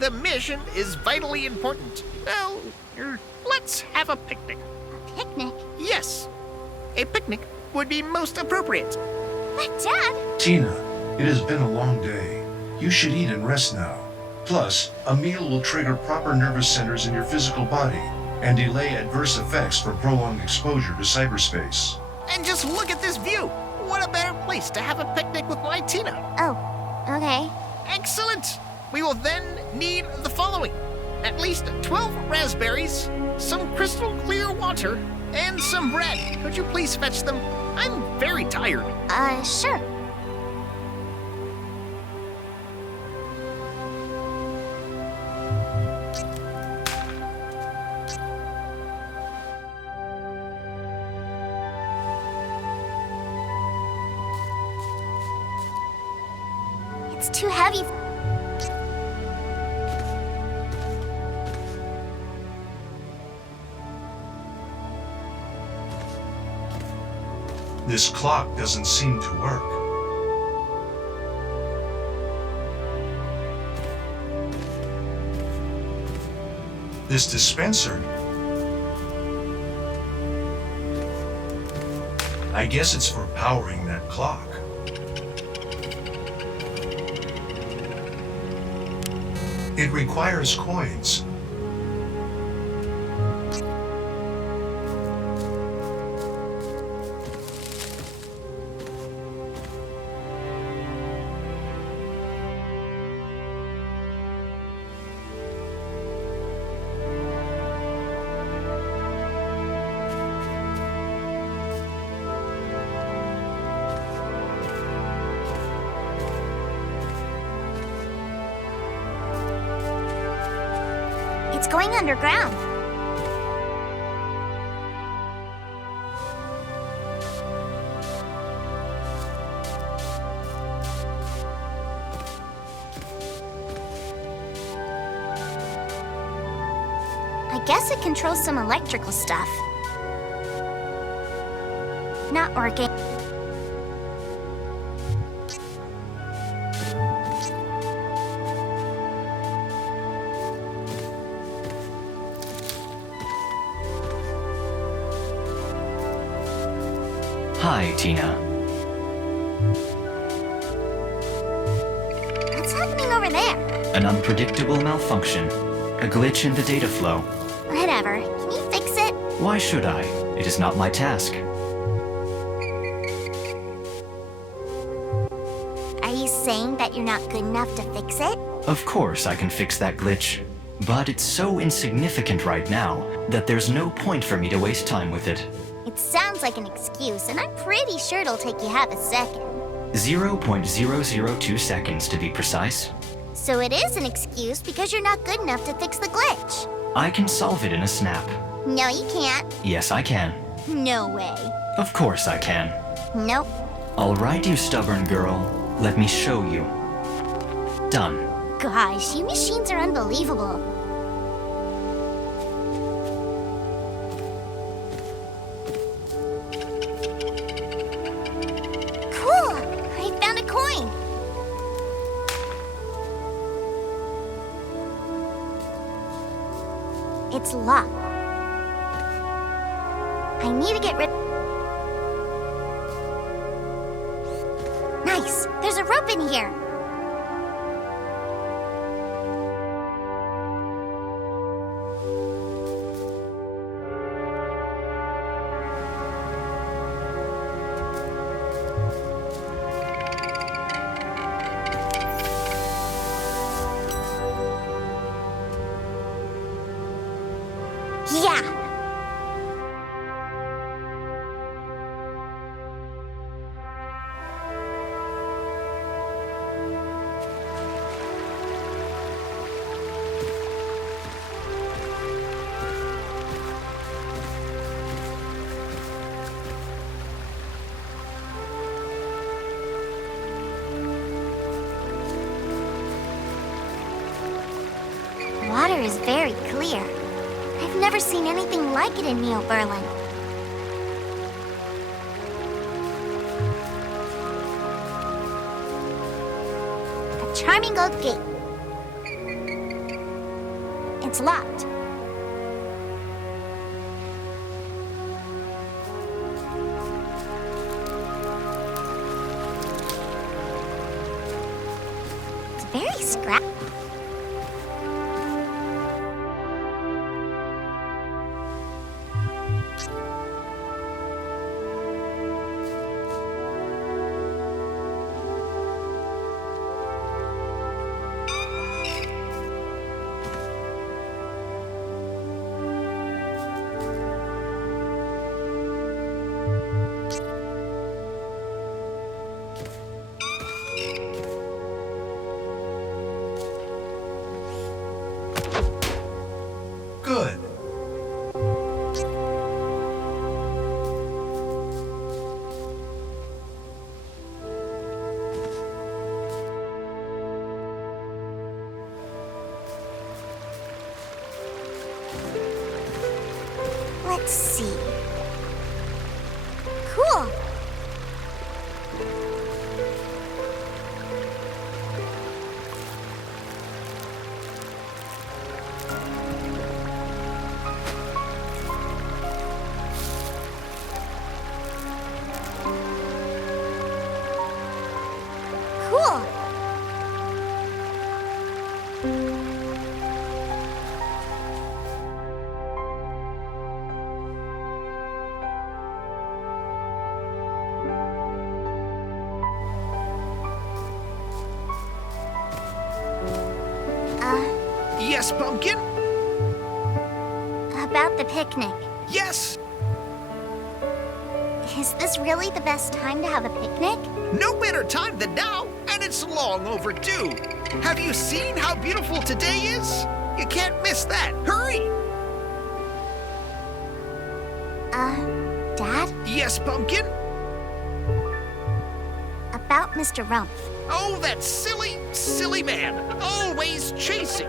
The mission is vitally important. Well, let's have a picnic. A picnic? Yes. A picnic would be most appropriate. But Dad... Tina, it has been a long day. You should eat and rest now. Plus, a meal will trigger proper nervous centers in your physical body and delay adverse effects from prolonged exposure to cyberspace. And just look at this view. What a better place to have a picnic with my Tina. Oh, okay. Excellent. We will then need the following. At least 12 raspberries, some crystal clear water, and some bread. Could you please fetch them? I'm very tired. Sure. It's too heavy. This clock doesn't seem to work. This dispenser... I guess it's for powering that clock. It requires coins. It's going underground. I guess it controls some electrical stuff. Not working. Hi, Tina. What's happening over there? An unpredictable malfunction. A glitch in the data flow. Whatever. Can you fix it? Why should I? It is not my task. Are you saying that you're not good enough to fix it? Of course I can fix that glitch. But it's so insignificant right now that there's no point for me to waste time with it. It sounds like an excuse, and I'm pretty sure it'll take you half a second. 0.002 seconds to be precise. So it is an excuse because you're not good enough to fix the glitch. I can solve it in a snap. No, you can't. Yes, I can. No way. Of course I can. Nope. All right, you stubborn girl. Let me show you. Done. Gosh, you machines are unbelievable. Cool! I found a coin. It's locked. I need to get rid... Nice! There's a rope in here. Yeah! Water is very clear. I've never seen anything like it in Neo Berlin. A charming old gate. It's locked. It's very scrappy. Good. Let's see. Cool. Cool. Yes, Pumpkin? About the picnic. Yes! Is this really the best time to have a picnic? No better time than now, and it's long overdue. Have you seen how beautiful today is? You can't miss that. Hurry! Dad? Yes, Pumpkin? About Mr. Rumpf. Oh, that silly, silly man. Always chasing.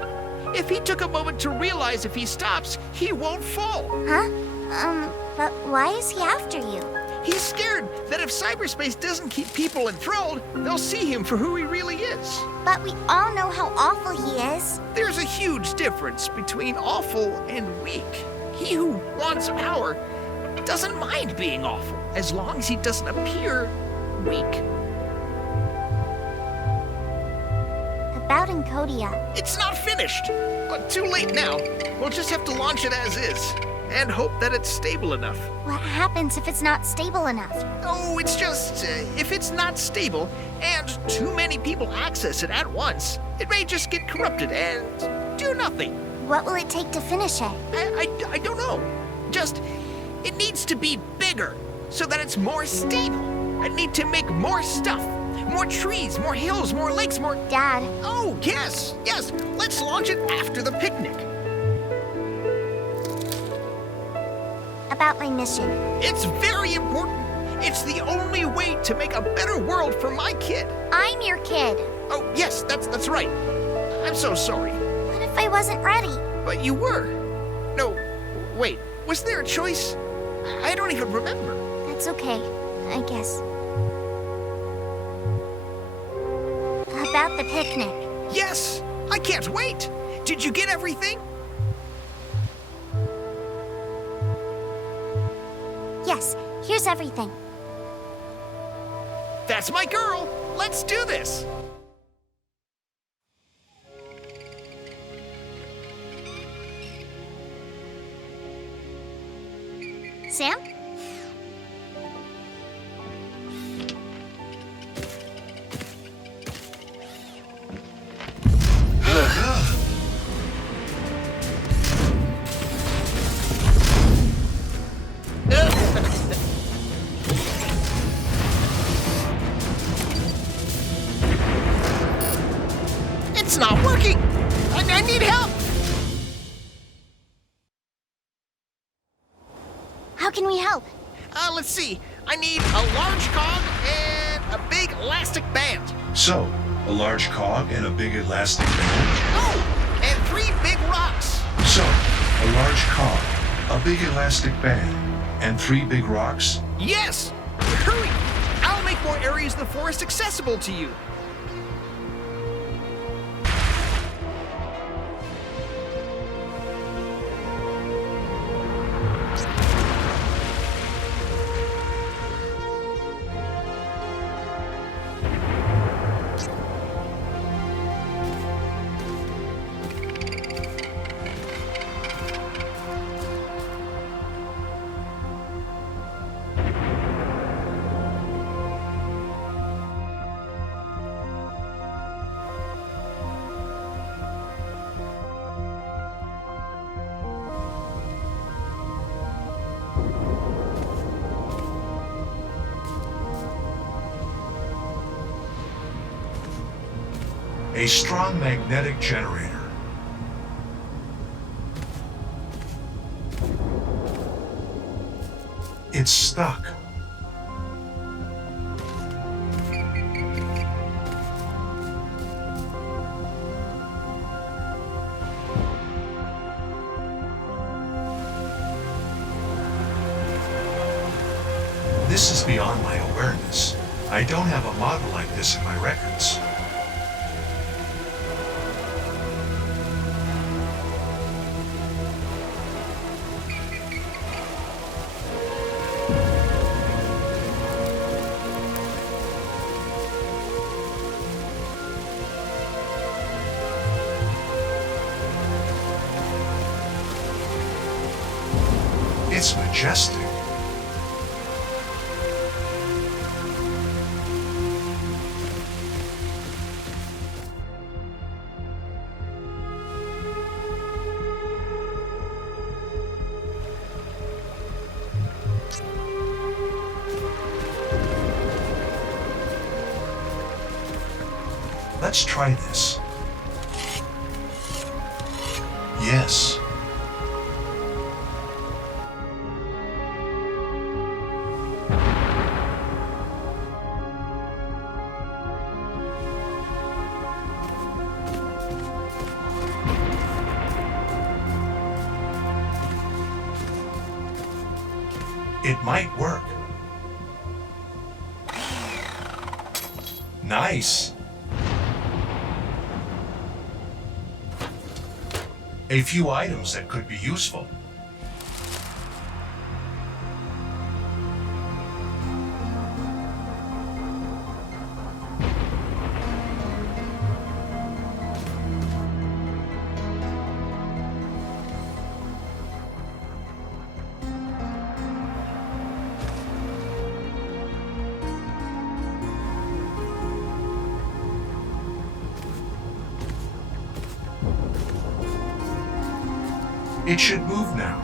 If he took a moment to realize if he stops, he won't fall. Huh? But why is he after you? He's scared that if cyberspace doesn't keep people enthralled, they'll see him for who he really is. But we all know how awful he is. There's a huge difference between awful and weak. He who wants power doesn't mind being awful, as long as he doesn't appear weak. About Encodya. It's not finished, but too late now. We'll just have to launch it as is, and hope that it's stable enough. What happens if it's not stable enough? Oh, it's just, if it's not stable, and too many people access it at once, it may just get corrupted and do nothing. What will it take to finish it? I don't know. Just, it needs to be bigger, so that it's more stable. I need to make more stuff. More trees, more hills, more lakes, more... Dad, Oh, yes, yes. Let's launch it after the picnic. about my mission. It's very important. It's the only way to make a better world for my kid. I'm your kid. Oh, yes, that's right. I'm so sorry. What if I wasn't ready? But you were. No, wait. Was there a choice? I don't even remember. That's okay, I guess. About the picnic. Yes, I can't wait. Did you get everything? Yes, here's everything. That's my girl. Let's do this. Sam? It's not working. I need help. How can we help? Let's see. I need a large cog and a big elastic band. So, a large cog and a big elastic band. Oh, and 3 big rocks. So, a large cog, a big elastic band, and 3 big rocks. Yes. Hurry. I'll make more areas of the forest accessible to you. A strong magnetic generator. It's stuck. This is beyond my awareness. I don't have a model like this in my records. It's majestic. Let's try this. Yes. It might work. Nice. A few items that could be useful. It should move now.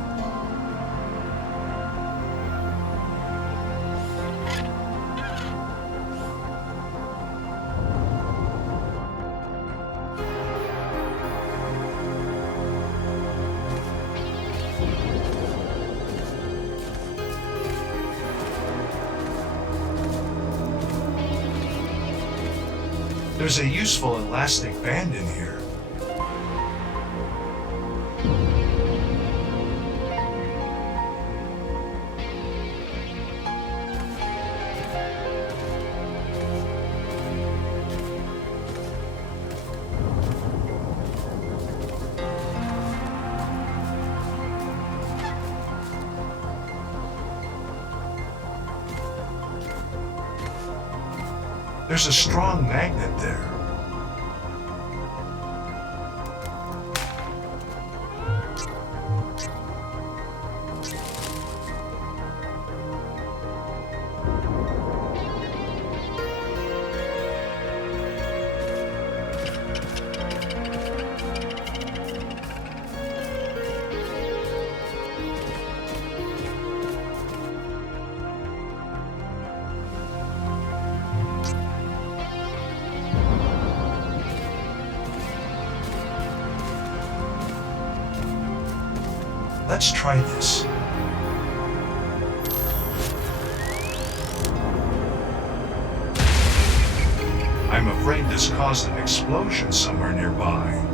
There's a useful elastic band in here. There's a strong magnet there. Let's try this. I'm afraid this caused an explosion somewhere nearby.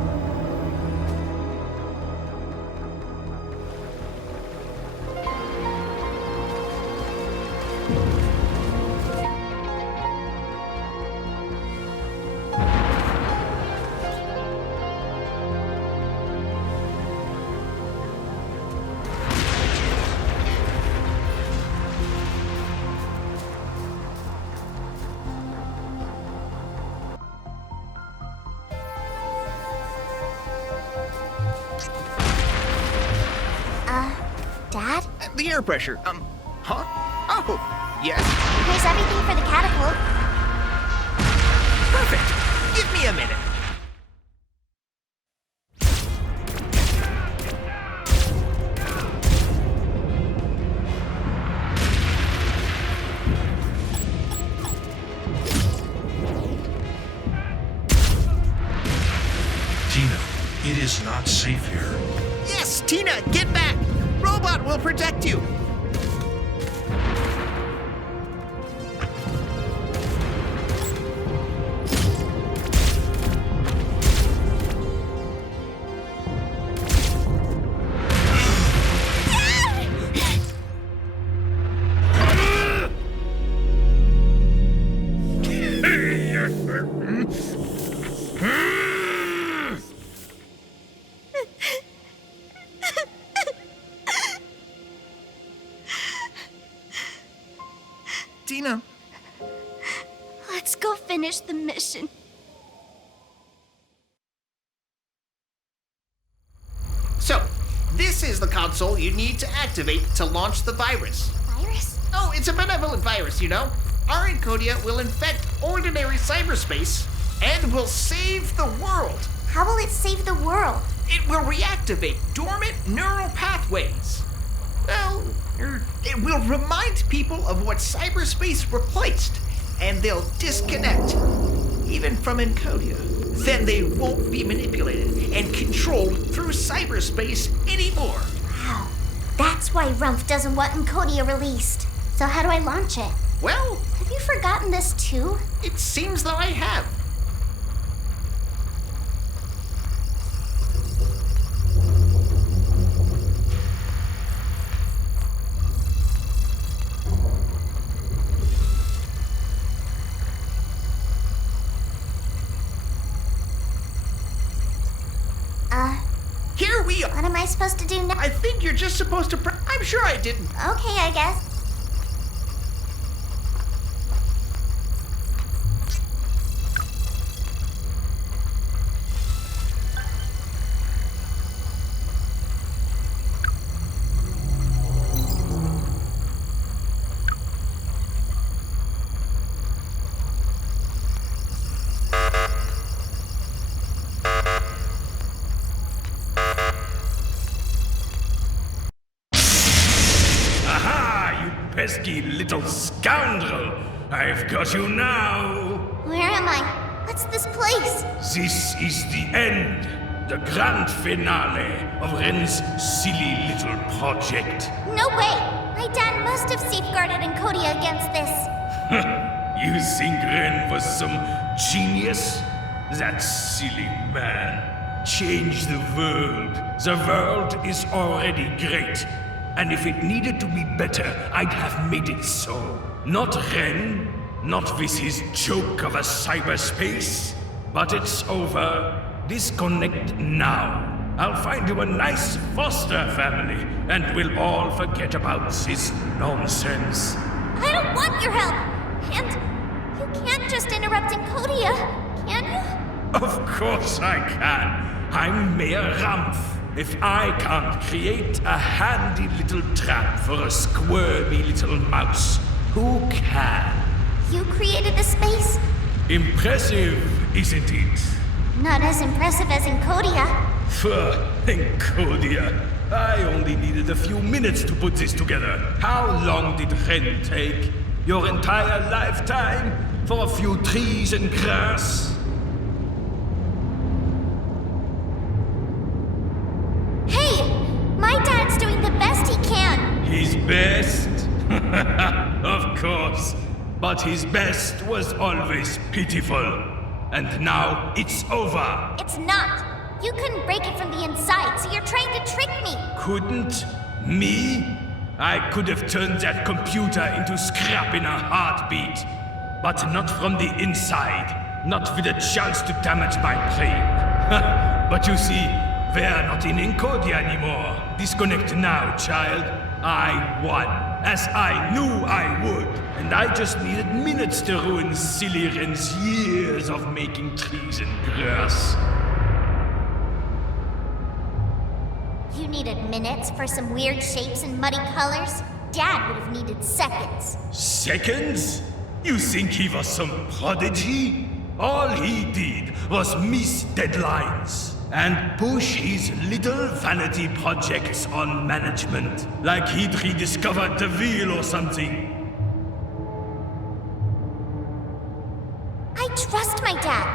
Dad? The air pressure. Huh? Oh, yes. Here's everything for the catapult. Perfect. Give me a minute. safe here. Yes, Tina, get back! Robot will protect you! Tina. Let's go finish the mission. So, this is the console you need to activate to launch the virus. Virus? Oh, it's a benevolent virus, you know. Our Encodya will infect ordinary cyberspace and will save the world. How will it save the world? It will reactivate dormant neural pathways. Well, it will remind people of what cyberspace replaced, and they'll disconnect, even from Encodya. Then they won't be manipulated and controlled through cyberspace anymore. Wow. That's why Rumpf doesn't want Encodya released. So how do I launch it? Well, Have you forgotten this too? it seems that I have. Here we are. What am I supposed to do now? I think you're just supposed to I'm sure I didn't. Okay, I guess. Pesky little scoundrel! I've got you now! Where am I? What's this place? This is the end, the grand finale of Ren's silly little project. No way! My dad must have safeguarded Encodya against this. You think Ren was some genius? That silly man. Change the world. The world is already great. And if it needed to be better, I'd have made it so. Not Ren, not with his joke of a cyberspace. But it's over. Disconnect now. I'll find you a nice foster family, and we'll all forget about this nonsense. I don't want your help! And you can't just interrupt Encodya, can you? Of course I can. I'm Mayor Rumpf. If I can't create a handy little trap for a squirmy little mouse, who can? You created the space? Impressive, isn't it? Not as impressive as Encodya. Encodya. I only needed a few minutes to put this together. How long did Ren take? Your entire lifetime? For a few trees and grass? Hey! My dad's doing the best he can! His best? Of course. But his best was always pitiful. And now it's over. It's not! You couldn't break it from the inside, so you're trying to trick me! Couldn't? Me? I could have turned that computer into scrap in a heartbeat. But not from the inside. Not with a chance to damage my brain. But you see, we're not in Encodya anymore. Disconnect now, child. I won, as I knew I would. And I just needed minutes to ruin silly Ren's years of making trees and grass. You needed minutes for some weird shapes and muddy colors? Dad would have needed seconds. Seconds? You think he was some prodigy? All he did was miss deadlines and push his little vanity projects on management, like he'd rediscovered the wheel or something. I trust my dad.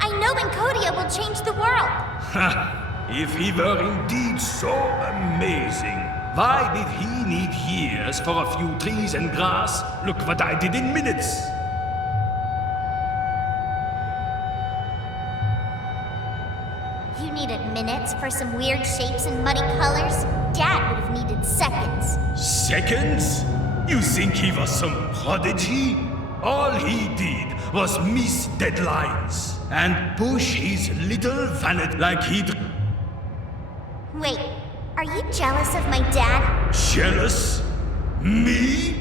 I know Encodya will change the world. Ha! If he were indeed so amazing, why did he need years for a few trees and grass? Look what I did in minutes. You needed minutes for some weird shapes and muddy colors? Dad would have needed seconds. Seconds? You think he was some prodigy? All he did was miss deadlines and push his little vanity like he'd... Wait, are you jealous of my dad? Jealous? Me?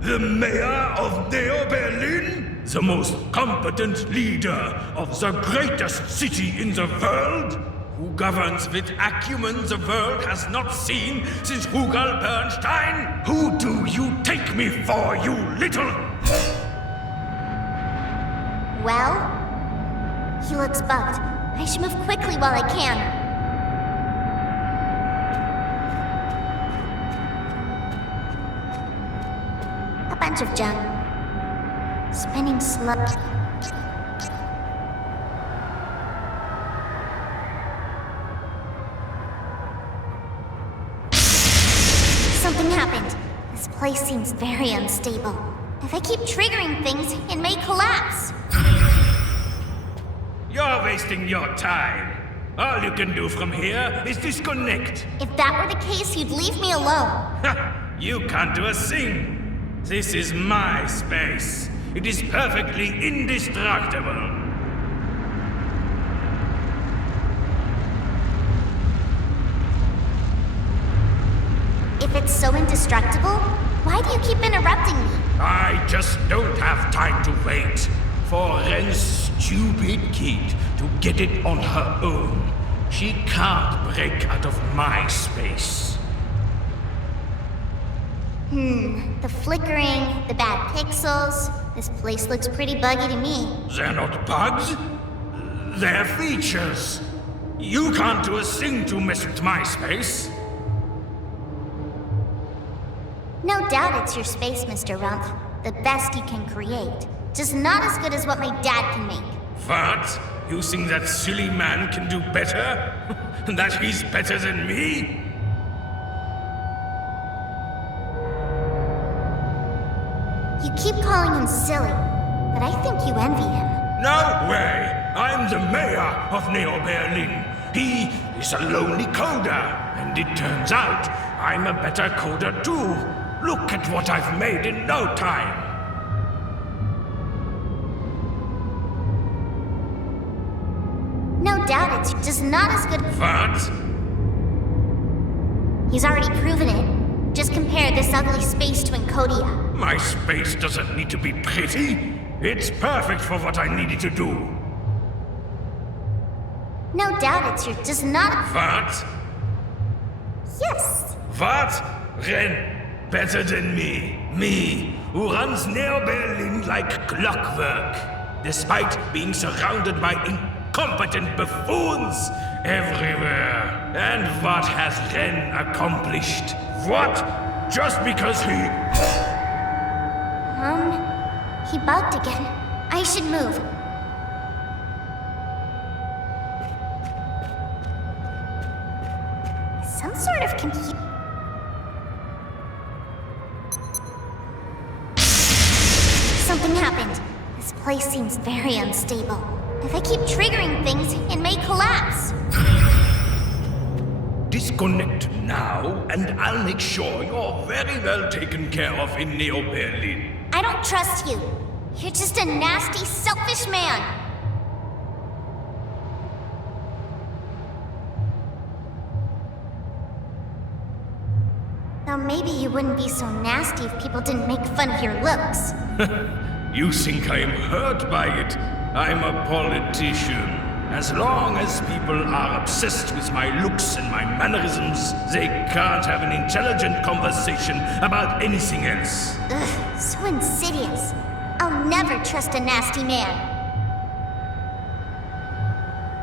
The mayor of Neo-Berlin? The most competent leader of the greatest city in the world? Who governs with acumen the world has not seen since Rugal Bernstein? Who do you take me for, you little... Well, he looks bugged. I should move quickly while I can. A bunch of junk. Spinning slow. Something happened. This place seems very unstable. If I keep triggering things, it may collapse. You're wasting your time. All you can do from here is disconnect. If that were the case, you'd leave me alone. Ha! You can't do a thing. This is my space. It is perfectly indestructible. If it's so indestructible, why do you keep interrupting me? I just don't have time to wait for Ren's stupid kid to get it on her own. She can't break out of my space. The flickering, the bad pixels. This place looks pretty buggy to me. They're not bugs. They're features. You can't do a thing to mess with my space. No doubt it's your space, Mr. Rump. The best you can create. Just not as good as what my dad can make. What? You think that silly man can do better? That he's better than me? You keep calling him silly, but I think you envy him. No way! I'm the mayor of Neo-Berlin. He is a lonely coder, and it turns out I'm a better coder too. Look at what I've made in no time. No doubt it's just not as good. What? He's already proven it. Just compare this ugly space to Encodya. My space doesn't need to be pretty. It's perfect for what I needed to do. No doubt it's your just not. What? Yes. What? Ren, better than me. Me, who runs Neo-Berlin like clockwork, despite being surrounded by incompetent buffoons everywhere. And what has Ren accomplished? What? Just because he... He bugged again. I should move. Some sort of computer. Something happened. This place seems very unstable. If I keep triggering things, it may collapse. Disconnect now, and I'll make sure you're very well taken care of in Neo-Berlin. I don't trust you. You're just a nasty, selfish man. Now maybe you wouldn't be so nasty if people didn't make fun of your looks. You think I'm hurt by it? I'm a politician. As long as people are obsessed with my looks and my mannerisms, they can't have an intelligent conversation about anything else. Ugh, so insidious. I'll never trust a nasty man.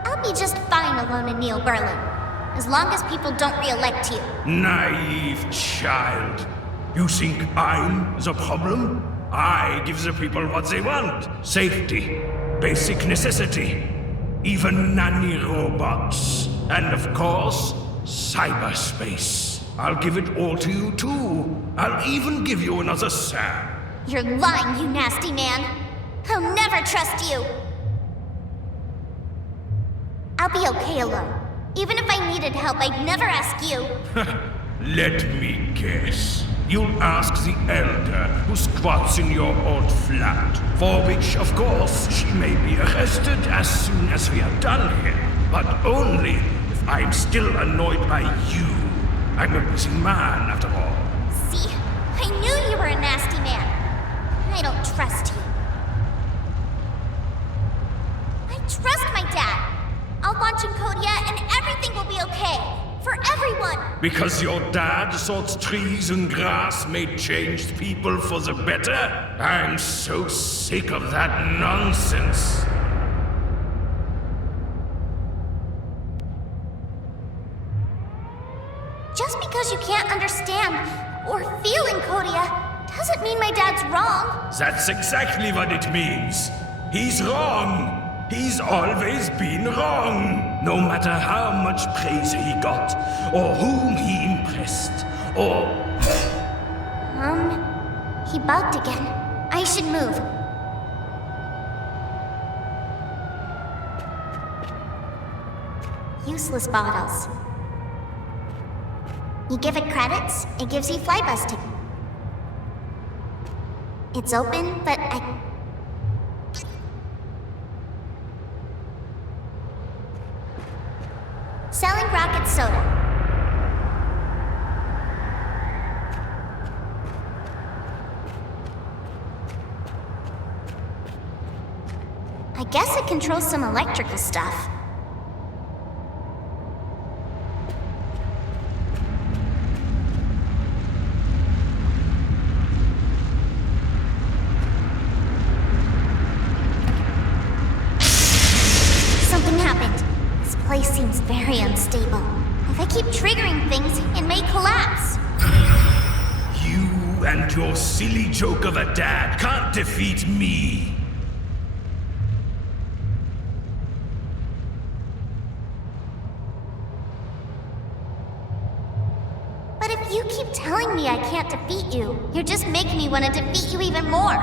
I'll be just fine alone in Neo-Berlin, as long as people don't re-elect you. Naive child. You think I'm the problem? I give the people what they want. Safety. Basic necessity. Even nanny robots. and of course, cyberspace. I'll give it all to you too. I'll even give you another Sam. You're lying, you nasty man. I'll never trust you. I'll be okay alone. Even if I needed help, I'd never ask you. Let me guess. You'll ask the elder who squats in your old flat, for which, of course, she may be arrested as soon as we are done here. But only if I'm still annoyed by you. I'm a busy man, after all. See, I knew you were a nasty man. I don't trust you. I trust my dad. I'll launch Encodya and everything will be okay. For everyone! Because your dad thought trees and grass made changed people for the better? I'm so sick of that nonsense. Just because you can't understand or feel Encodya doesn't mean my dad's wrong. That's exactly what it means. He's wrong. He's always been wrong. No matter how much praise he got, or whom he impressed, or... He bugged again. I should move. Useless bottles. You give it credits, it gives you flybus tickets. It's open, but I... Selling rocket soda. I guess it controls some electrical stuff. Something happened. This place seems very unstable. If I keep triggering things, it may collapse. You and your silly joke of a dad can't defeat me. But if you keep telling me I can't defeat you, you're just making me want to defeat you even more.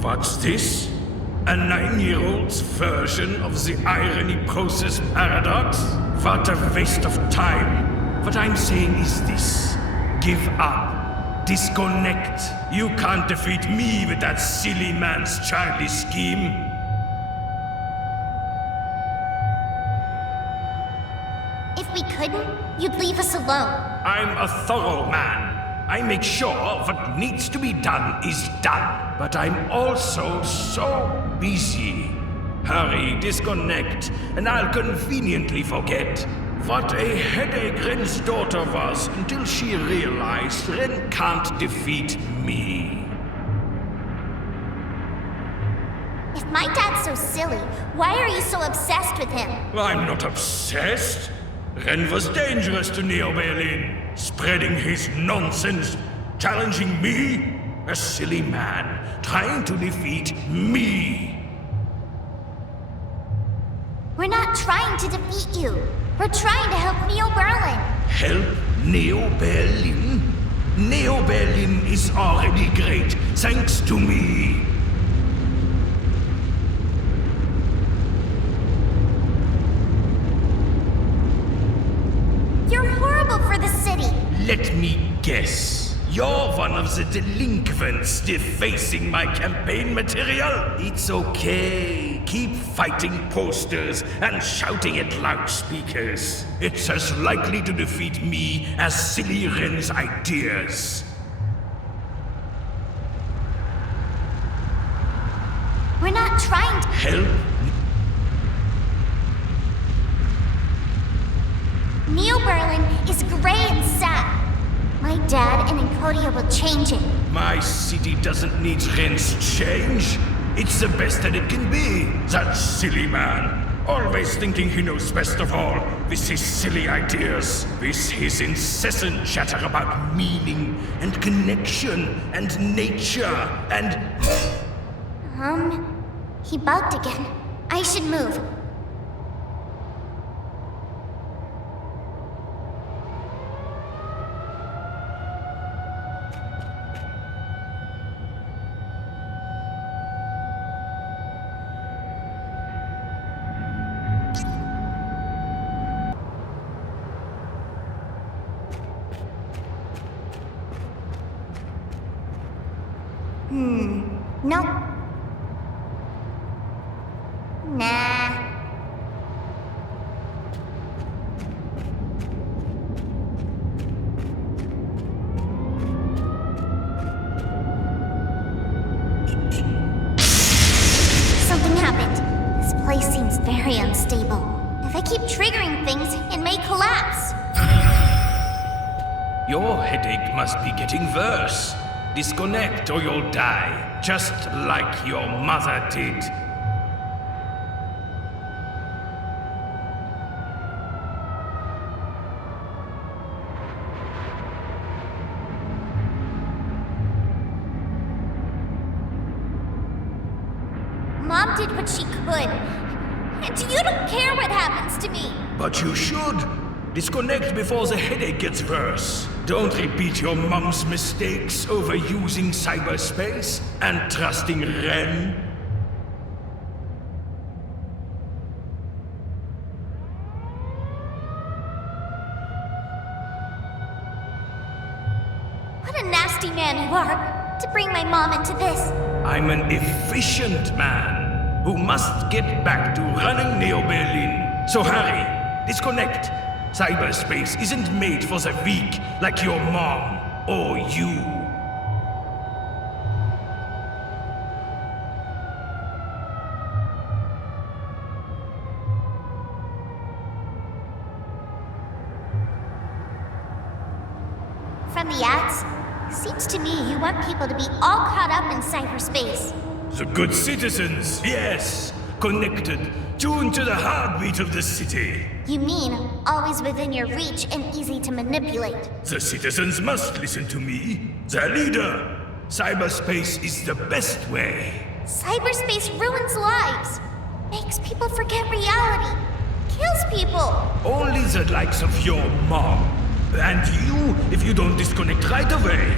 What's this? A 9-year-old's version of the irony process paradox? What a waste of time. What I'm saying is this. Give up. Disconnect. You can't defeat me with that silly man's childish scheme. If we couldn't, you'd leave us alone. I'm a thorough man. I make sure what needs to be done is done. But I'm also so busy. Hurry, disconnect, and I'll conveniently forget. What a headache Ren's daughter was until she realized Ren can't defeat me. If my dad's so silly, why are you so obsessed with him? I'm not obsessed. Ren was dangerous to Neo Berlin, spreading his nonsense, challenging me, a silly man, trying to defeat me. We're not trying to defeat you. We're trying to help Neo Berlin. Help Neo Berlin? Neo Berlin is already great, thanks to me. You're horrible for the city. Let me guess. You're one of the delinquents defacing my campaign material? It's okay. Keep fighting posters and shouting at loudspeakers. It's as likely to defeat me as silly Ren's ideas. We're not trying to... Help? Neo Berlin is gray and sad. My dad and Encodya will change it. My city doesn't need Ren's change. It's the best that it can be. That silly man. Always thinking he knows best of all. With his silly ideas. With his incessant chatter about meaning and connection and nature and... He bugged again. I should move. Nope. Nah. Something happened. This place seems very unstable. If I keep triggering things, it may collapse. Your headache must be getting worse. Disconnect or you'll die, just like your mother did. Mom did what she could. And you don't care what happens to me. But you should. Disconnect before the headache gets worse. Don't repeat your mom's mistakes overusing cyberspace and trusting Ren. What a nasty man you are to bring my mom into this. I'm an efficient man who must get back to running Neo Berlin. So hurry, disconnect. Cyberspace isn't made for the weak like your mom or you. From the ads, seems to me you want people to be all caught up in cyberspace. The good citizens, yes. Connected, tuned to the heartbeat of the city. You mean always within your reach and easy to manipulate? The citizens must listen to me, their leader. Cyberspace is the best way. Cyberspace ruins lives, makes people forget reality, kills people. Only the likes of your mom. And you, if you don't disconnect right away.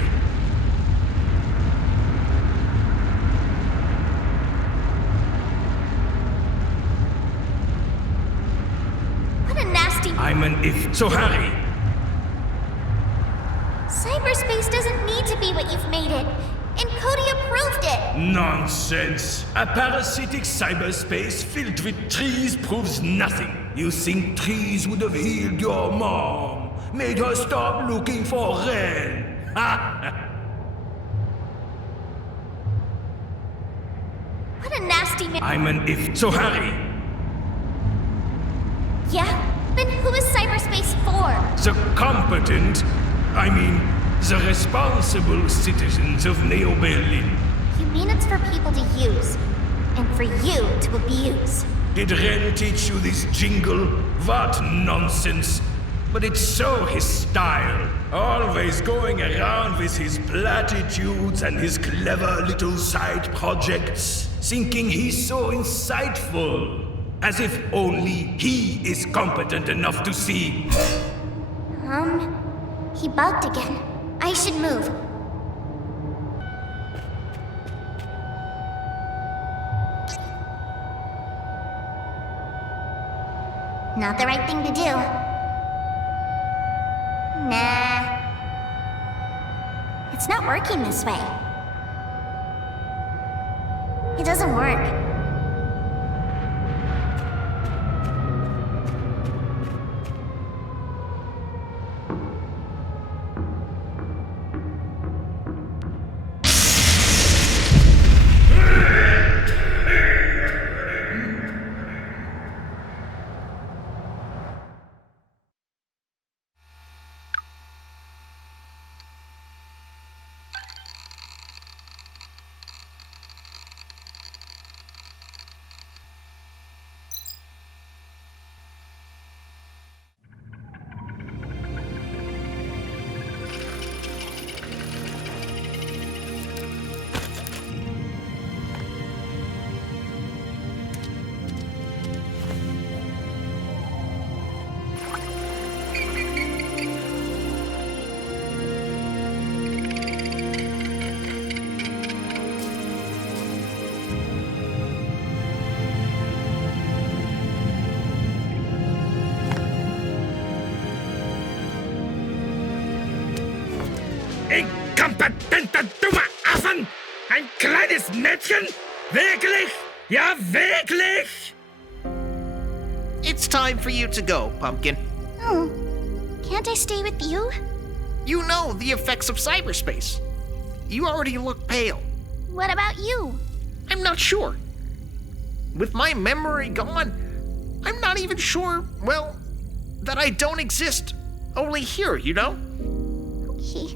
What a nasty... I'm an if, so hurry. Cyberspace doesn't need to be what you've made it. Encodya proved it. Nonsense. A parasitic cyberspace filled with trees proves nothing. You think trees would have healed your mom, made her stop looking for Ren. What a nasty man... I'm an if, so hurry. Yeah? Then who is cyberspace for? The competent, the responsible citizens of Neo Berlin. You mean it's for people to use, and for you to abuse. Did Ren teach you this jingle? What nonsense! But it's so his style. Always going around with his platitudes and his clever little side projects, thinking he's so insightful. As if only he is competent enough to see. He bugged again. I should move. Not the right thing to do. Nah. It's not working this way. It doesn't work. Inkompetente dumme Affen! Ein kleines Mädchen? Wirklich? Ja, wirklich? It's time for you to go, Pumpkin. Oh, can't I stay with you? You know the effects of cyberspace. You already look pale. What about you? I'm not sure. With my memory gone, I'm not even sure, well, that I don't exist. Only here, you know? Okay.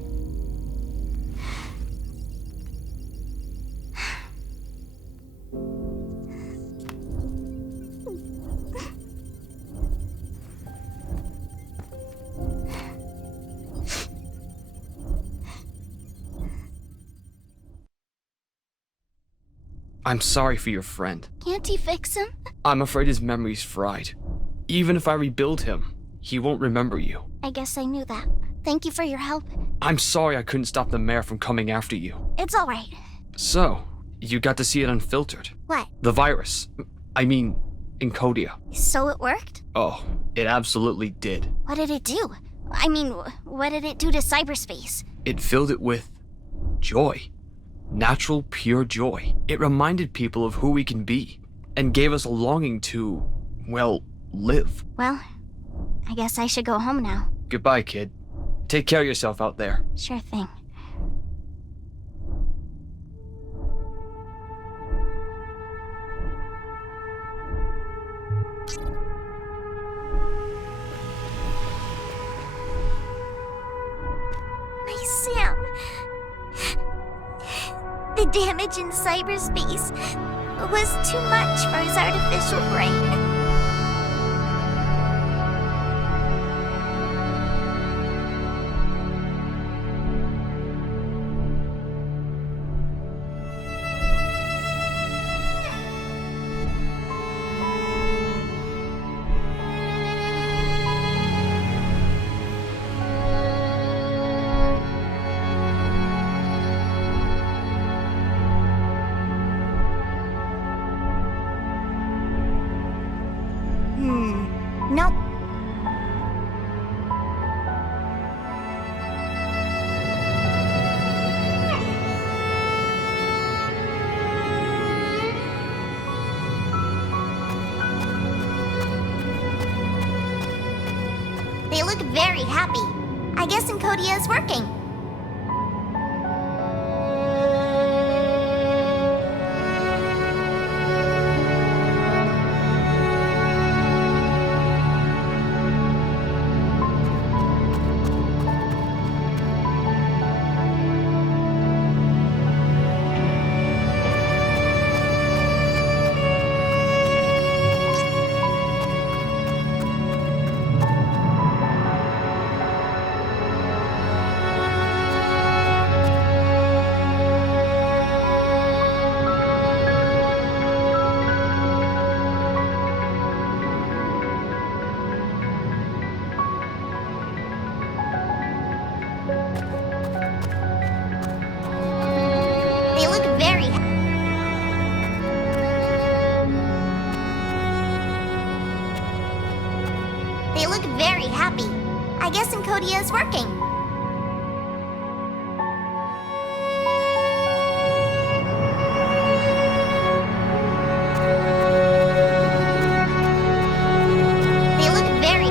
I'm sorry for your friend. Can't you fix him? I'm afraid his memory's fried. Even if I rebuild him, he won't remember you. I guess I knew that. Thank you for your help. I'm sorry I couldn't stop the mayor from coming after you. It's alright. So, you got to see it unfiltered. What? The virus. I mean, Encodya. So it worked? Oh, it absolutely did. What did it do? I mean, what did it do to cyberspace? It filled it with joy. Natural, pure joy. It reminded people of who we can be, and gave us a longing to, well, live. Well, I guess I should go home now. Goodbye, kid. Take care of yourself out there. Sure thing. My Sam. The damage in cyberspace was too much for his artificial brain. Nope. They look very happy. I guess Encodya is working. They look very They look very happy. I guess Encodya is working. They look very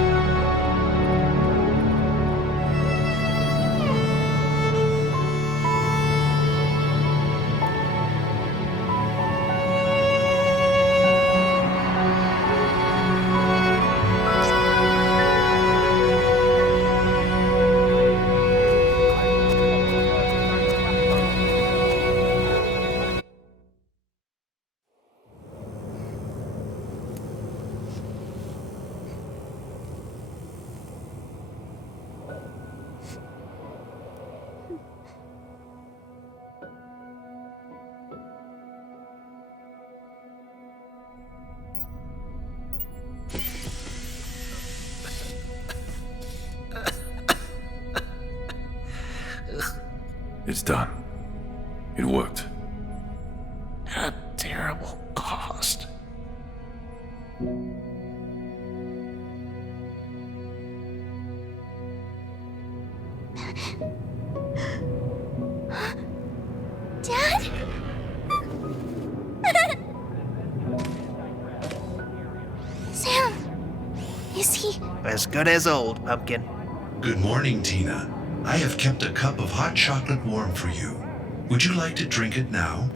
It's done. It worked. At a terrible cost. Dad? Sam, is he? As good as old, Pumpkin. Good morning, Tina. I have kept a cup of hot chocolate warm for you. Would you like to drink it now?